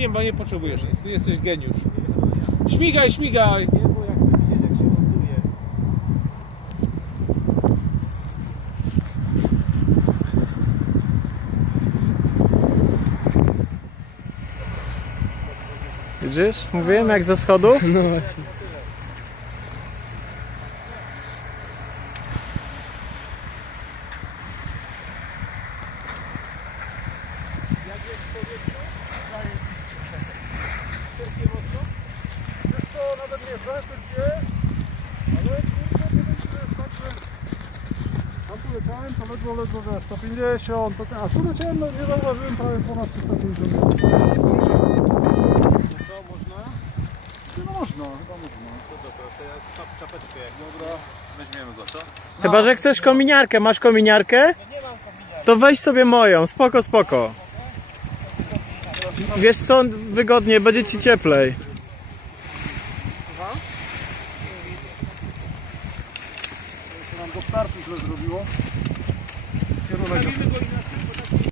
Nie, bo nie potrzebujesz nic, ty jesteś geniusz. Śmigaj, śmigaj! Jak. Widzisz? Mówiłem jak ze schodów? No właśnie. Wiesz co, nie ale że jest tak, że tam tu leciałem, to ledwo, ledwo, wiesz, 150, to, a tu leciałem, no nie zauważyłem prawie ponad 350 metrów. Co, można? Nie, no można, chyba. Czapeczkę jak dobra. Weźmiemy go, co? Chyba, że chcesz kominiarkę. Masz kominiarkę? To weź sobie moją. Spoko, spoko. Wiesz co? Wygodnie, będzie ci cieplej. To nam do startu źle zrobiło. Kierunek